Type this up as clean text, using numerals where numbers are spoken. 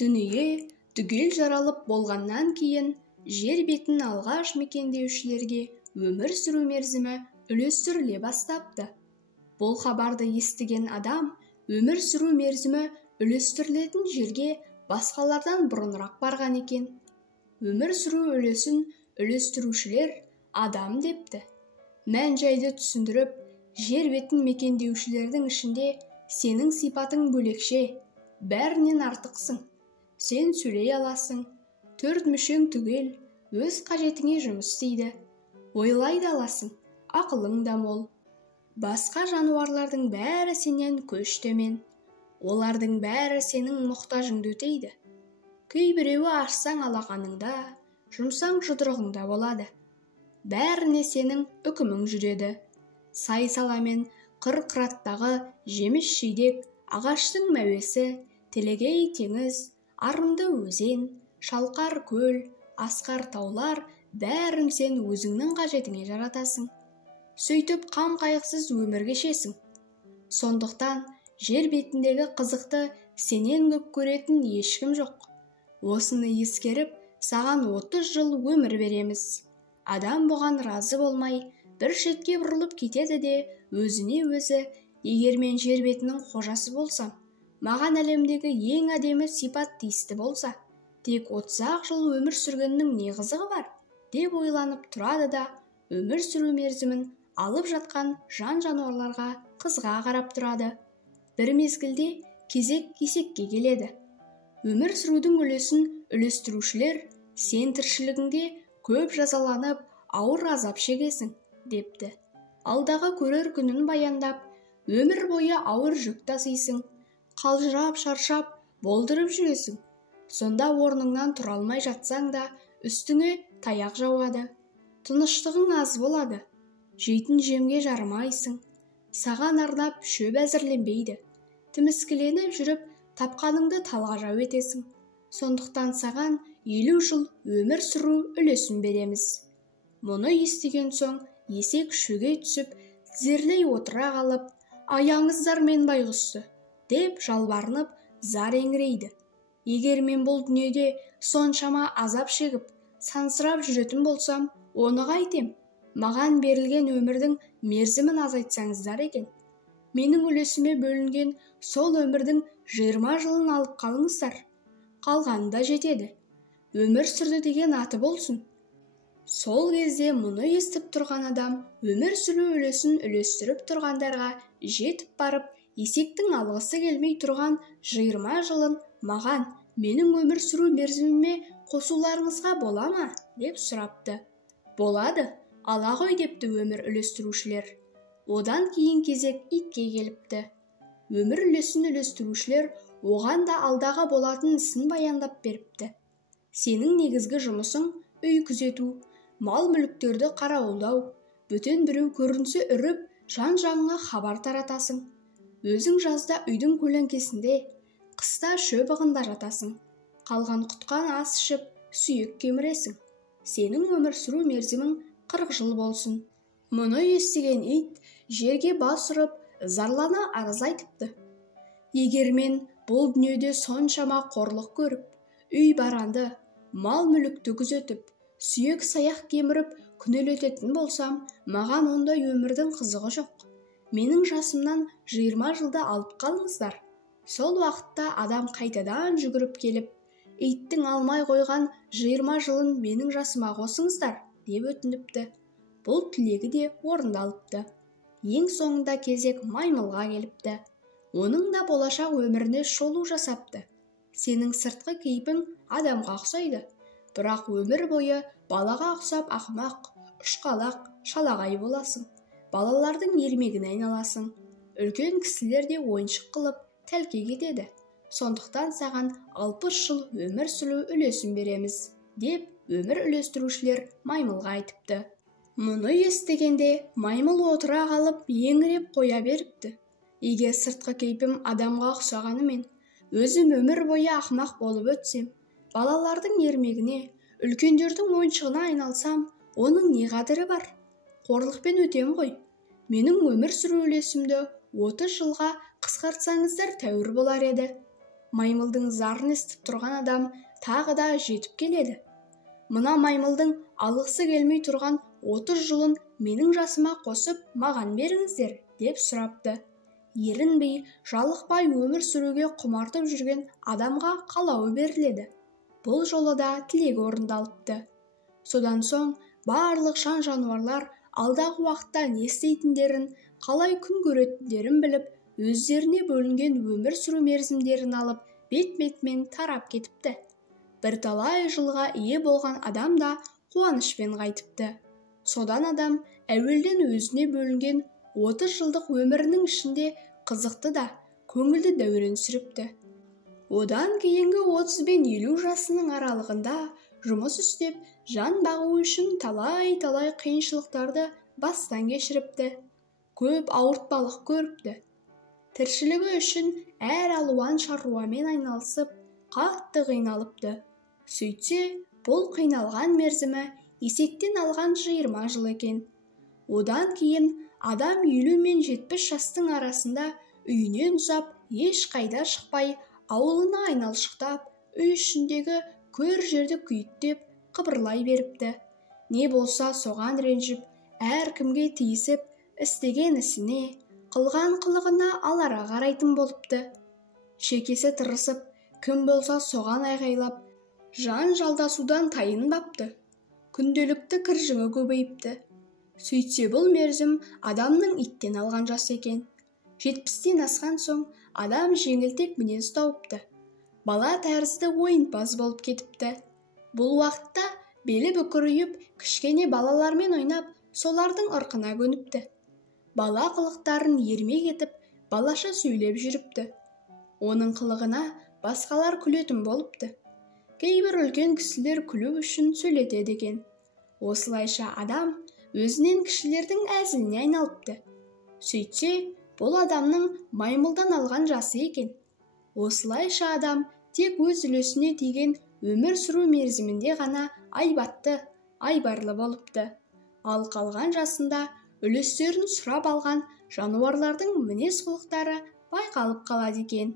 Дүние түгел жаралып болғаннан кейін, жер бетін алғаш мекендеушілерге өмір сүру мерзімі үлестіріле бастапты. Бұл хабарды естіген адам, өмір сүру мерзімі үлестірілетін жерге басқалардан бұрынырақ барған екен. Өмір сүру үлесін үлестірушілер адам депті. Мән-жайды түсіндіріп, жер бетін мекендеушілердің ішінде сенің сипатың бөлекше, бәрінен артықсың. Сен сөйлей аласың, 4 мүшең түгел, өз қажетіңе жұмыс істейді. Ойлай да аласың, ақылың да мол. Басқа жануарлардың бәрі сенен көш төмен. Олардың бәрі сенің мұқтажыңды өтейді. Кейбіреуі ашсаң алақаныңда, жұмсаң жұдырығыңда болады. Бәріне сенің үкімің жүреді. Сай-саламен қыр-қыраттағы жеміс-жидек, ағаштың мәуесі, телегей теңіз, арымды өзен, шалқар көл, асқар таулар бәрін сен өзіңнің қажетіңе жаратасың. Сөйтіп қам-қайғысыз өмір кешесің. Сондықтан жер бетіндегі қызықты сенен көп көретін ешкім жоқ. Осыны ескеріп, саған 30 жыл өмір береміз. Адам бұған разы болмай, бір шетке бұрылып кетеді де, өзіне өзі, егер мен жер бетінің қожасы болсам, маған әлемдегі ең әдемі сипат тиісті болса, тек 30 жыл өмір сүргеннің не қызығы бар, деп ойланып тұрады да, өмір сүру мерзімін алып жатқан жан-жануарларға қызға қарап тұрады. Бір мезгілде кезек кесекке келеді. Өмір сүрудің үлесін үлестірушілер, сен тіршілігіңде көп жазаланып, ауыр азап шегесің, депті. Алдағы көрер күнін баяндап, өмір бойы ауыр жүк тасисың, қалжырап шаршап, болдырып жүресің. Сонда орныңнан тұра алмай жатсаң да, үстіңе таяқ жауады. Тыныштығың аз болады. Жейтін жемге жарымайсың. Саған арнап шөп әзірленбейді. Тіміскіленіп жүріп, тапқаныңды талғажау етесің. Сондықтан саған 50 жыл өмір сүру үлесін береміз. Мұны естіген соң, есек шөге түсіп, тізерлей отыра қалып, аяңыздар мен байғұсты, деп жалбарынып, зар еңірейді. Егер мен бұл дүниеде соншама азап шегіп, сансырап жүретін болсам, оны қайтем. Маған берілген өмірдің мерзімін азайтсаңыздар екен. Менің үлесіме бөлінген сол өмірдің 20 жылын алып қалыңыздар. Қалғаны да жетеді. Өмір сүрді деген аты болсын. Сол кезде мұны естіп тұрған адам өмір сүру үлесін үлестіріп тұрғандарға жетіп барып, есектің алғысы келмей тұрған 20 жылын маған, менің өмір сүру мерзіміме қосуларыңызға бола ма? Деп сұрапты. Болады, ала ғой, депті өмір үлестірушілер. Одан кейін кезек итке келіпті. Өмір үлесін үлестірушілер оған да алдағы болатын ісін баяндап беріпті. Сенің негізгі жұмысың үй күзету, мал-мүліктерді қарауылдау, бөтен біреу көрінсе үріп, жан-жағыңа хабар таратасың. Өзің жазда үйдің көлеңкесінде, қыста шөп ығында жатасың. Қалған құтқан ас ішіп, сүйек кеміресің. Сенің өмір сүру мерзімің 40 жыл болсын. Мұны естіген ит жерге бас ұрып, зарлана арыз айтыпты. Егер мен бұл дүниеде соншама қорлық көріп, үй баранды, мал-мүлікті күзетіп, сүйек саяқ кеміріп, күнелететін болсам, маған ондай өмірдің қызығы жоқ. Менің жасымнан 20 жылда алып қалыңыздар. Сол уақытта адам қайтадан жүгіріп келіп, иттің алмай қойған 20 жылын менің жасыма қосыңыздар, деп өтініпті. Бұл тілегі де орындалыпты. Ең соңында кезек маймылға келіпті. Оның да болашақ өміріне шолу жасапты. Сенің сыртқы кейпің адамға ұқсайды, бірақ өмір бойы балаға ұқсап ақымақ, ұшқалақ, шалағай боласың. Балалардың ермегіне айналасың. Үлкен кісілер де ойыншық қылып, тәлке кетеді. Сондықтан саған 60 жыл өмір сүру үлесін береміз, деп өмір үлестірушілер маймылға айтыпты. Мұны естігенде маймыл отыра қалып, еңіреп қоя беріпті. Егер сыртқы кейпім адамға ұқсағанымен, өзім өмір бойы ақымақ болып өтсем, балалардың ермегіне, үлкендердің ойыншығына айналсам, оның не қадірі бар? Қорлықпен өтем ғой. Менің өмір сүру үлесімді 30 жылға қысқартсаңыздар тәуір болар еді. маймылдың зарын естіп тұрған адам тағы да жетіп келеді. Мына маймылдың алғысы келмей тұрған 30 жылын менің жасыма қосып маған беріңіздер, деп сұрапты. Ерінбей, жалықпай өмір сүруге құмартып жүрген адамға қалауы беріледі. Бұл жолы да тілегі орындалыпты. Содан соң барлық жан жануарлар алдағы уақытта не істейтіндерін, қалай күн көретіндерін біліп, өздеріне бөлінген өмір сүру мерзімдерін алып, бет-бетімен тарап кетіпті. Бірталай жылға ие болған адам да қуанышпен қайтыпты. Содан адам әуелден өзіне бөлінген 30 жылдық өмірінің ішінде қызықты да, көңілді дәурен сүріпті. Одан кейінгі 30 бен 50 жасының аралығында жұмыс істеп, жан бағу үшін талай-талай қиыншылықтарды бастан кешіріпті. Көп ауыртпалық көріпті. Тіршілігі үшін әр алуан шаруамен айналысып, қатты қиналыпты. Сөйтсе, бұл қиналған мерзімі есектен алған 20 жыл екен. Одан кейін адам 50 мен 70 жастың арасында үйінен ұзап, еш қайда шықпай, ауылына айналшықтап, үй ішіндегі көр жерді күйіттеп, қыбырлай беріпті. Не болса соған ренжіп, әркімге тиісіп, істеген ісіне, қылған қылығына алара қарайтын болыпты. Шекесі тырысып, кім болса соған айғайлап, жан жалдасудан тайынбапты. Күнделікті кіржіңі көбейіпті. Сөйтсе бұл мерзім адамның иттен алған жасы екен. 70-тен асқан соң адам жеңілтек мінез тауыпты. Бала тәрізді ойынпаз болып кетіпті. Бұл уақытта белі бүкірейіп, кішкене балалармен ойнап, солардың ырқына көніпті. Бала қылықтарын ермек етіп, балаша сөйлеп жүріпті. Оның қылығына басқалар күлетін болыпты. Кейбір үлкен кісілер күлу үшін сөйлетеді екен. Осылайша адам өзінен кішілердің әзіліне айналыпты. Сөйтсе, бұл адамның маймылдан алған жасы екен. Осылайша адам тек өз үлесіне тиген өмір сүру мерзімінде ғана айбатты, айбарлы болыпты. Ал қалған жасында үлестерін сұрап алған жануарлардың мінез құлықтары байқалып қалады екен.